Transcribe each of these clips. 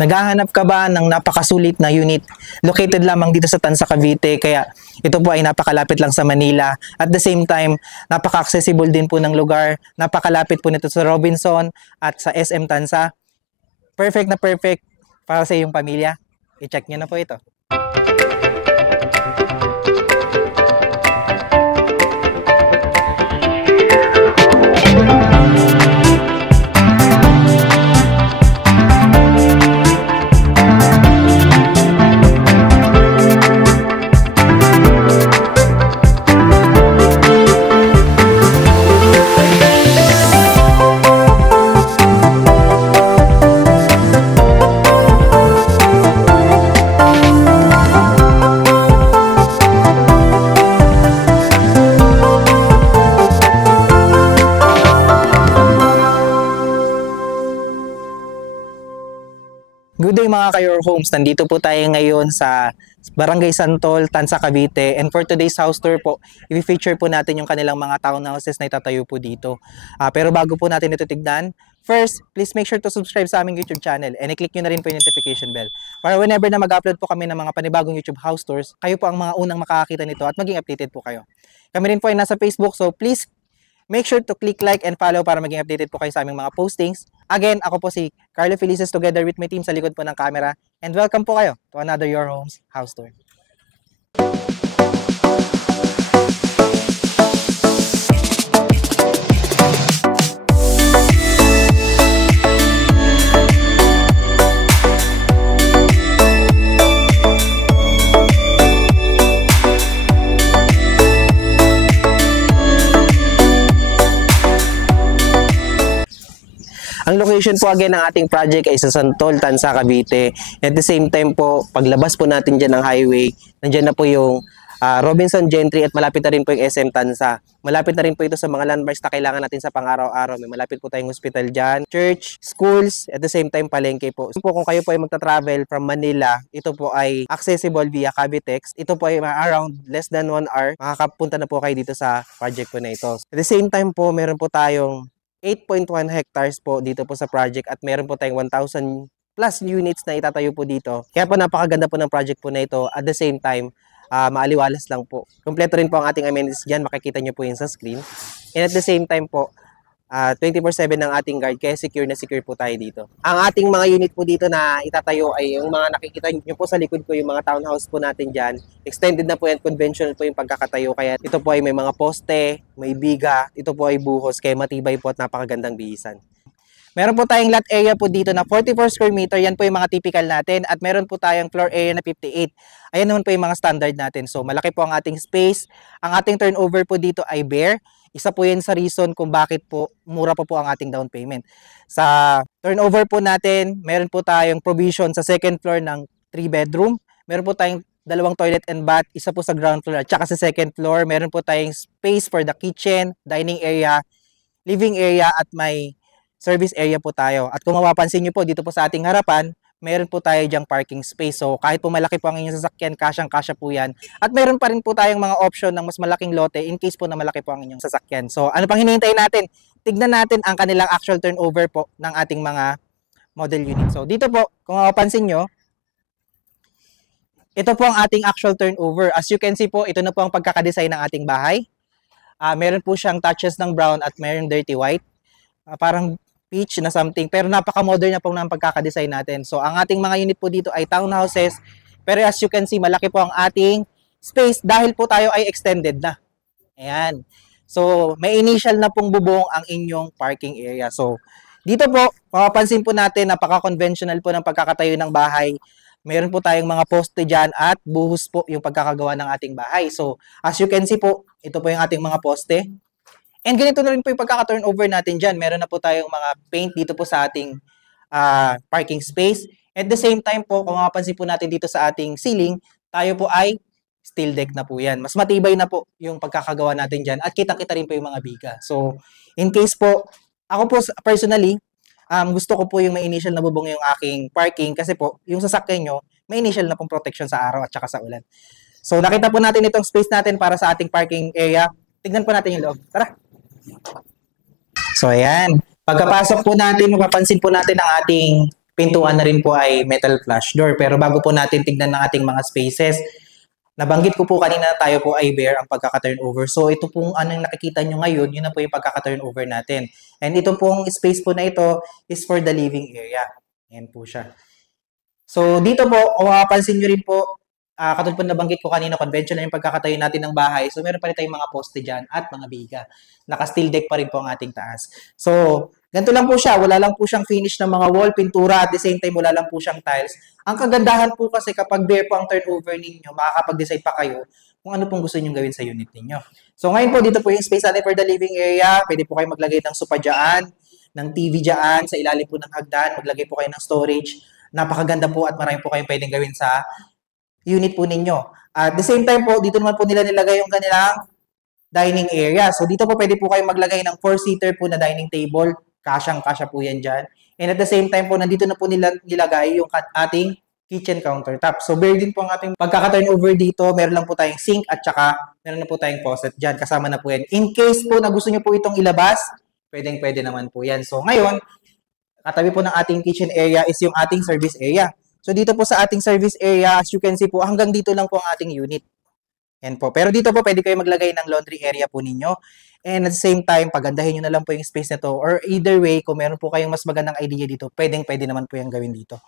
Naghahanap ka ba ng napakasulit na unit located lamang dito sa Tanza, Cavite? Kaya ito po ay napakalapit lang sa Manila. At the same time, napaka-accessible din po ng lugar. Napakalapit po nito sa Robinson at sa SM Tanza. Perfect na perfect para sa iyong pamilya. I-check nyo na po ito. Good day mga Kayor Homes, nandito po tayo ngayon sa Barangay Santol, Tanza, Cavite. And for today's house tour po, i-feature po natin yung kanilang mga townhouses na itatayo po dito. Pero bago po natin ito tignan, first, please make sure to subscribe sa aming YouTube channel and i-click nyo na rin po yung notification bell. Para whenever na mag-upload po kami ng mga panibagong YouTube house tours, kayo po ang mga unang makakakita nito at maging updated po kayo. Kami rin po ay nasa Facebook, so please make sure to click like and follow para maging updated po kayo sa aming mga postings. Again, ako po si Carlo Felices together with my team sa likod po ng camera. And welcome po kayo to another Your Homes house tour. Ang location po again ng ating project ay sa Santol, Tanza, Cavite. At the same time po, paglabas po natin dyan ng highway, nandyan na po yung Robinson Gentry at malapit na rin po yung SM Tanza. Malapit na rin po ito sa mga landmarks na kailangan natin sa pang-araw-araw. May malapit po tayong hospital dyan, church, schools, at the same time palengke po. So po kung kayo po ay magta-travel from Manila, ito po ay accessible via Cavitex. Ito po ay around less than 1 hour. Makakapunta na po kayo dito sa project po na ito. At the same time po, meron po tayong 8.1 hectares po dito po sa project at meron po tayong 1,000 plus units na itatayo po dito. Kaya po napakaganda po ng project po na ito. At the same time, maaliwalas lang po. Kompleto rin po ang ating amenities dyan. Makikita nyo po yun sa screen. And at the same time po, 24/7 ng ating guard, kaya secure na secure po tayo dito. Ang ating mga unit po dito na itatayo ay yung mga nakikita nyo po sa likod ko, yung mga townhouse po natin dyan. Extended na po yan, conventional po yung pagkakatayo. Kaya ito po ay may mga poste, may biga, ito po ay buhos, kaya matibay po at napakagandang bihisan. Meron po tayong lot area po dito na 44 square meter, yan po yung mga typical natin. At meron po tayong floor area na 58. Ayan naman po yung mga standard natin. So malaki po ang ating space. Ang ating turnover po dito ay bare. Isa po yan sa reason kung bakit po mura pa po ang ating down payment. Sa turnover po natin, meron po tayong provision sa second floor ng 3 bedroom. Meron po tayong 2 toilet and bath, isa po sa ground floor at saka sa second floor. Meron po tayong space for the kitchen, dining area, living area at may service area po tayo. At kung mapapansin nyo po dito po sa ating harapan, meron po tayo dyang parking space. So kahit po malaki po ang inyong sasakyan, kasyang-kasya po yan. At meron pa rin po tayong mga option ng mas malaking lote in case po na malaki po ang inyong sasakyan. So ano pang hinihintay natin? Tignan natin ang kanilang actual turnover po ng ating mga model unit. So dito po, kung mapapansin nyo, ito po ang ating actual turnover. As you can see po, ito na po ang pagkakadesign ng ating bahay. Meron po siyang touches ng brown at meron dirty white. Parang peach na something, pero napaka-modern na po ng pagkakadesign natin. So, ang ating mga unit po dito ay townhouses, pero as you can see, malaki po ang ating space dahil po tayo ay extended na. Ayan. So, may initial na pong bubong ang inyong parking area. So, dito po, mapapansin po natin, napaka-conventional po ng pagkakatayo ng bahay. Meron po tayong mga poste dyan at buhos po yung pagkakagawa ng ating bahay. So, as you can see po, ito po yung ating mga poste. And ganito na rin po yung pagkaka-turnover natin dyan. Meron na po tayong mga paint dito po sa ating parking space. At the same time po, kung mapapansin po natin dito sa ating ceiling, tayo po ay steel deck na po yan. Mas matibay na po yung pagkakagawa natin dyan. At kitang-kita rin po yung mga biga. So, in case po, ako po personally, gusto ko po yung may initial na bubong yung aking parking kasi po, yung sasakyan nyo, may initial na pong protection sa araw at saka sa ulan. So, nakita po natin itong space natin para sa ating parking area. Tignan po natin yung loob. Tara! So, ayan. Pagkapasok po natin, mapapansin po natin ang ating pintuan na rin po ay metal flush door. Pero bago po natin tignan ng ating mga spaces, nabanggit ko po kanina tayo po ay bare ang pagkaka-turnover. So ito pong anong nakikita nyo ngayon, yun na po yung pagkaka-turnover natin. And ito pong space po na ito is for the living area. Ayan po siya. So dito po, kung mapapansin nyo rin po, katulad po nabanggit ko kanina, conventional yung pagkakatayo natin ng bahay. So meron pa rin tayong mga poste dyan at mga biga. Naka-steel deck pa rin po ang ating taas. So ganito lang po siya. Wala lang po siyang finish ng mga wall, pintura, at the same time wala lang po siyang tiles. Ang kagandahan po kasi kapag bare po ang turnover ninyo, makakapag-decide pa kayo kung ano pong gusto niyo gawin sa unit ninyo. So ngayon po, dito po yung space natin for the living area. Pwede po kayo maglagay ng sofa dyan, ng TV dyan, sa ilalim po ng hagdan. Maglagay po kayo ng storage. Napakaganda po at marami po kayong pwedeng gawin sa unit po ninyo. At the same time po, dito naman po nila nilagay yung kanilang dining area. So dito po pwede po kayo maglagay ng 4-seater po na dining table. Kasyang-kasya po yan dyan. And at the same time po, nandito na po nila nilagay yung ating kitchen countertop. So bare din po ang ating pagkaka-turnover dito. Meron lang po tayong sink at saka meron na po tayong faucet dyan. Kasama na po yan. In case po na gusto nyo po itong ilabas, pwedeng-pwede naman po yan. So ngayon, katabi po ng ating kitchen area is yung ating service area. So dito po sa ating service area, as you can see po, hanggang dito lang po ang ating unit. Yan po. Pero dito po, pwede kayo maglagay ng laundry area po ninyo. And at the same time, pagandahin nyo na lang po yung space na to. Or either way, kung meron po kayong mas magandang idea dito, pwedeng-pwede naman po yung gawin dito.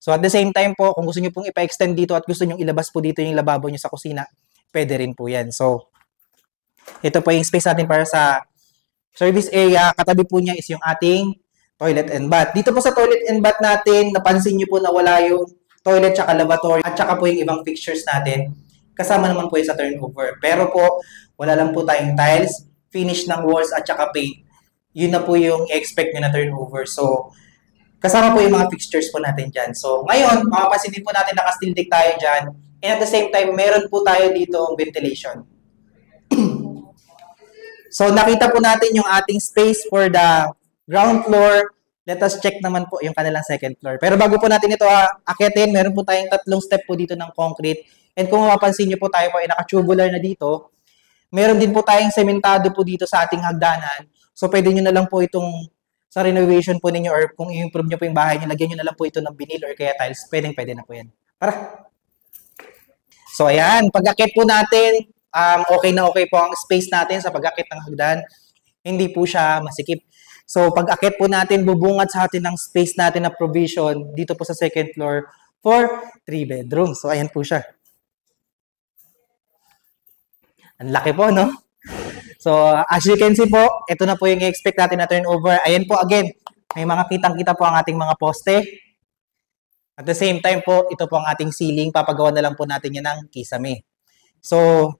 So at the same time po, kung gusto nyo pong ipa-extend dito at gusto nyo ilabas po dito yung lababo nyo sa kusina, pwede rin po yan. So, ito po yung space natin para sa service area. Katabi po niya is yung ating toilet and bath. Dito po sa toilet and bath natin, napansin nyo po na wala yung toilet tsaka lavatory at tsaka po yung ibang fixtures natin. Kasama naman po yung sa turnover. Pero po, wala lang po tayong tiles, finish ng walls at tsaka paint. Yun na po yung expect nyo na turnover. So, kasama po yung mga fixtures po natin dyan. So, ngayon, makapansin din po natin naka-steel deck tayo dyan. And at the same time, meron po tayo dito ventilation. So, nakita po natin yung ating space for the ground floor. Let us check naman po yung kanilang second floor. Pero bago po natin ito akitin, meron po tayong 3 step po dito ng concrete. And kung mapapansin nyo po tayo po ay naka-tubular na dito, meron din po tayong sementado po dito sa ating hagdanan. So pwede nyo na lang po itong sa renovation po ninyo or kung i-improve nyo po yung bahay nyo, lagyan nyo na lang po ito ng vinyl or kaya tiles. Pwede na po yan. Tara! So ayan, pag-akit po natin, okay na okay po ang space natin sa pag-akit ng hagdan. Hindi po siya masikip. So, pag-akit po natin, bubungat sa atin ng space natin na provision dito po sa second floor for 3 bedrooms. So, ayan po siya. Ang laki po, no? So, as you can see po, ito na po yung i-expect natin na turnover. Ayan po, again, may mga kitang-kita po ang ating mga poste. At the same time po, ito po ang ating ceiling. Papagawa na lang po natin yan ng kisame. So,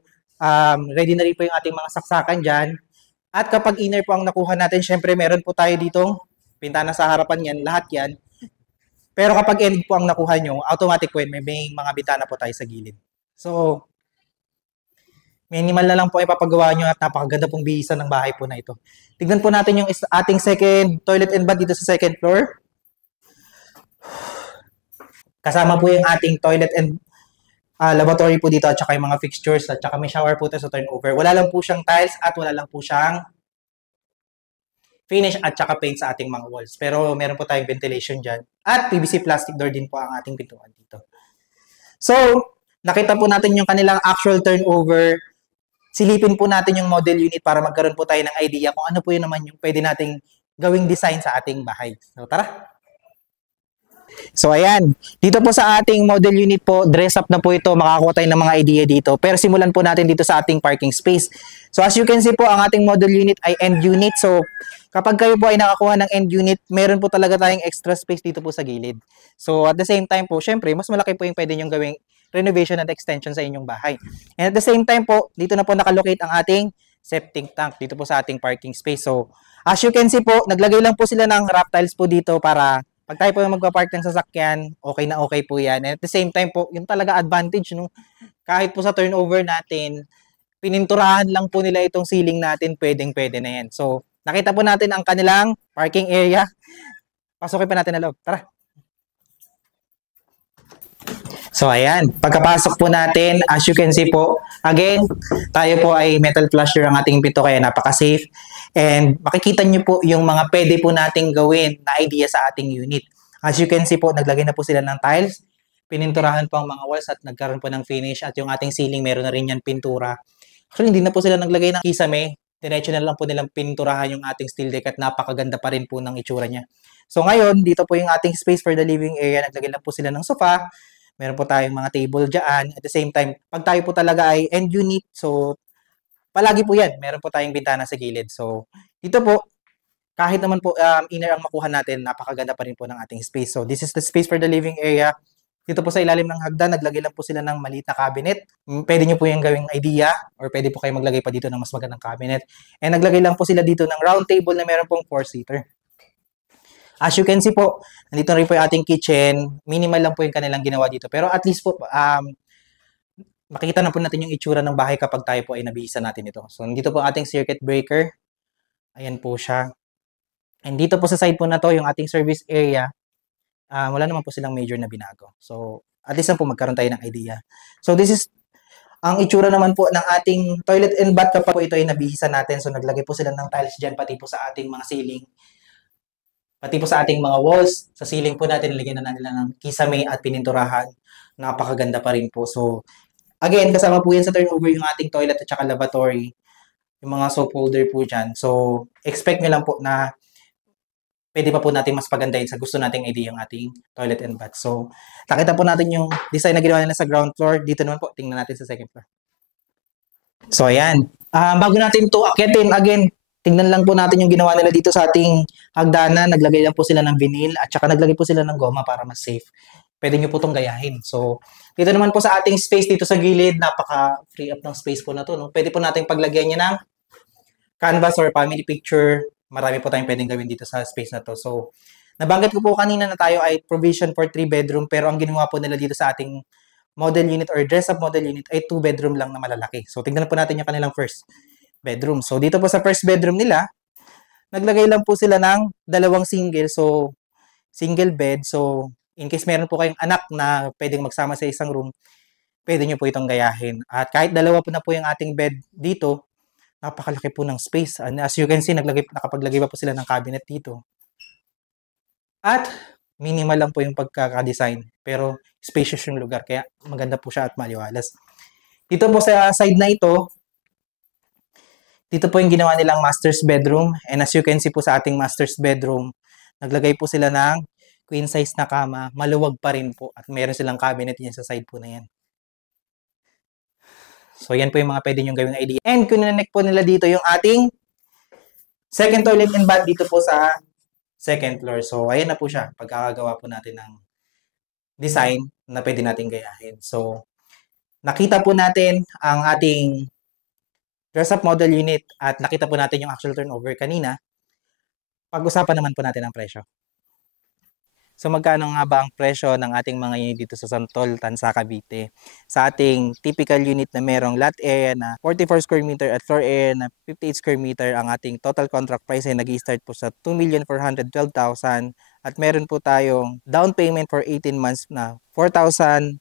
ready na rin po yung ating mga saksakan dyan. At kapag inner po ang nakuha natin, syempre meron po tayo ditong pintana sa harapan yan, lahat yan. Pero kapag end po ang nakuha nyo, automatic po may mga bintana po tayo sa gilid. So, minimal na lang po ipapagawa nyo at napakaganda pong bihisan ng bahay po na ito. Tignan po natin yung ating second toilet and bath dito sa second floor. Kasama po yung ating toilet and lavatory po dito at saka yung mga fixtures at saka may shower po tayo sa turnover. Wala lang po siyang tiles at wala lang po siyang finish at saka paint sa ating mga walls. Pero meron po tayong ventilation dyan. At PVC plastic door din po ang ating pintuan dito. So, nakita po natin yung kanilang actual turnover. Silipin po natin yung model unit para magkaroon po tayo ng idea kung ano po yun naman yung pwede nating gawing design sa ating bahay. So, tara! So ayan, dito po sa ating model unit po, dress up na po ito, makakuha tayo ng mga idea dito. Pero simulan po natin dito sa ating parking space. So as you can see po, ang ating model unit ay end unit. So kapag kayo po ay nakakuha ng end unit, meron po talaga tayong extra space dito po sa gilid. So at the same time po, syempre, mas malaki po yung pwede nyong gawing renovation at extension sa inyong bahay. And at the same time po, dito na po nakalocate ang ating septic tank dito po sa ating parking space. So as you can see po, naglagay lang po sila ng wrap tiles po dito para pag tayo po magpa-park ng sasakyan, okay na okay po yan. And at the same time po, yung talaga advantage, no? Kahit po sa turnover natin, pininturahan lang po nila itong ceiling natin, pwedeng-pwede na yan. So, nakita po natin ang kanilang parking area. Pasukin pa natin na loob. Tara! So, ayan. Pagkapasok po natin, as you can see po, again, tayo po ay metal flusher ang ating pinto kaya napaka-safe. And makikita nyo po yung mga pwede po nating gawin na idea sa ating unit. As you can see po, naglagay na po sila ng tiles. Pininturahan po ang mga walls at nagkaroon po ng finish. At yung ating ceiling, meron na rin yan pintura. Actually, hindi na po sila naglagay ng kisame. Diretso na lang po nilang pinturahan yung ating steel deck at napakaganda pa rin po ng itsura niya. So ngayon, dito po yung ating space for the living area. Naglagay lang po sila ng sofa. Meron po tayong mga table dyan. At the same time, pag tayo po talaga ay end unit, so palagi po yan. Meron po tayong bintana sa gilid. So dito po, kahit naman po inner ang makuha natin, napakaganda pa rin po ng ating space. So this is the space for the living area. Dito po sa ilalim ng hagdan, naglagay lang po sila ng maliit na cabinet. Pwede nyo po yung gawing idea or pwede po kayo maglagay pa dito ng mas magandang cabinet. And naglagay lang po sila dito ng round table na meron pong 4-seater. As you can see po, nandito rin po yung ating kitchen. Minimal lang po yung kanilang ginawa dito. Pero at least po, makikita na po natin yung itsura ng bahay kapag tayo po ay nabihisa natin ito. So, nandito po ating circuit breaker. Ayan po siya. And dito po sa side po na to, yung ating service area, wala naman po silang major na binago. So, at least lang po magkaroon tayo ng idea. So, this is ang itsura naman po ng ating toilet and bath kapag po ito ay nabihisa natin. So, naglagay po sila ng tiles dyan, pati po sa ating mga ceiling. Pati po sa ating mga walls. Sa ceiling po natin, nilagyan na nila ng kisame at pininturahan. Napakaganda pa rin po. So, again, kasama po yan sa turnover yung ating toilet at saka lavatory. Yung mga soap holder po dyan. So, expect nyo lang po na pwede pa po natin mas pagandahin sa gusto nating idea yung ating toilet and bath. So, nakita po natin yung design na ginawa nila sa ground floor. Dito naman po, tingnan natin sa second floor. So, ayan. Bago natin to akyatin, again, tingnan lang po natin yung ginawa nila dito sa ating hagdanan. Naglagay lang po sila ng vinyl at saka naglagay po sila ng goma para mas safe. Pwede nyo po itong gayahin. So, dito naman po sa ating space dito sa gilid, napaka-free up ng space po na to. No? Pwede po natin paglagyan niya ng canvas or family picture. Marami po tayong pwedeng gawin dito sa space na to. So, nabanggit ko po kanina na tayo ay provision for 3 bedroom pero ang ginawa po nila dito sa ating model unit or dress-up model unit ay 2 bedroom lang na malalaki. So, tingnan po natin yung kanilang first bedroom. So, dito po sa first bedroom nila, naglagay lang po sila ng 2 single. So, single bed. So, in case meron po kayong anak na pwedeng magsama sa isang room, pwede nyo po itong gayahin. At kahit 2 po na po yung ating bed dito, napakalaki po ng space. And as you can see, nakapaglagay pa po sila ng cabinet dito. At minimal lang po yung pagkaka-design. Pero spacious yung lugar. Kaya maganda po siya at maliwalas. Dito po sa side na ito, dito po yung ginawa nilang master's bedroom. And as you can see po sa ating master's bedroom, naglagay po sila ng queen size na kama. Maluwag pa rin po. At meron silang cabinet yan sa side po na yan. So, yan po yung mga pwede nyo gawing idea. And connect po nila dito yung ating second toilet and bath dito po sa second floor. So, ayan na po siya. Pagkakagawa po natin ng design na pwede natin gayahin. So, nakita po natin ang ating dress-up model unit at nakita po natin yung actual turnover kanina. Pag-usapan naman po natin ang presyo. So, magkano nga ba ang presyo ng ating mga unit dito sa Santol, Tansa, Cavite? Sa ating typical unit na merong lot area na 44 square meter at floor area na 58 square meter, ang ating total contract price ay nag-i-start po sa 2,412,000 at meron po tayong down payment for 18 months na 4,945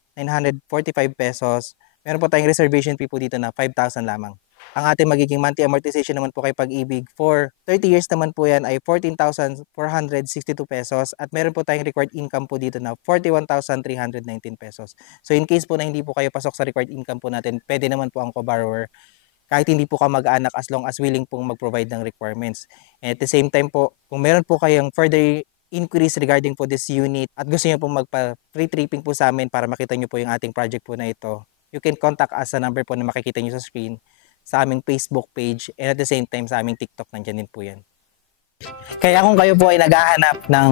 pesos. Meron po tayong reservation fee po dito na 5,000 lamang. Ang ating magiging monthly amortization naman po kay Pag-ibig for 30 years naman po yan ay 14,462 pesos at meron po tayong required income po dito na 41,319 pesos. So in case po na hindi po kayo pasok sa required income po natin, pwede naman po ang co-borrower kahit hindi po ka mag-anak as long as willing pong mag-provide ng requirements. And at the same time po, kung meron po kayong further increase regarding po this unit at gusto niyo pong magpa-free tripping po sa amin para makita niyo po yung ating project po na ito, you can contact us sa number po na makikita niyo sa screen, sa aming Facebook page, and at the same time sa aming TikTok, nandiyan din po yan. Kaya kung kayo po ay naghahanap ng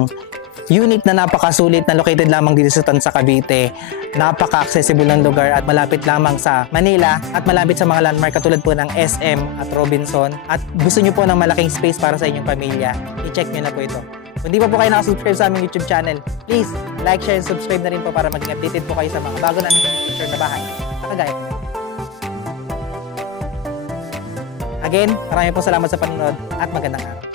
unit na napakasulit na located lamang dito sa Tansa, Cavite, napaka-accessible ng lugar at malapit lamang sa Manila at malapit sa mga landmark katulad po ng SM at Robinson at gusto nyo po ng malaking space para sa inyong pamilya, i-check nyo na po ito. Kung di pa po kayo nakasubscribe sa aming YouTube channel, please like, share, and subscribe na rin po para maging updated po kayo sa mga bago namin feature na bahay. Kagaya po. Again, maraming po salamat sa panonood at magandang araw.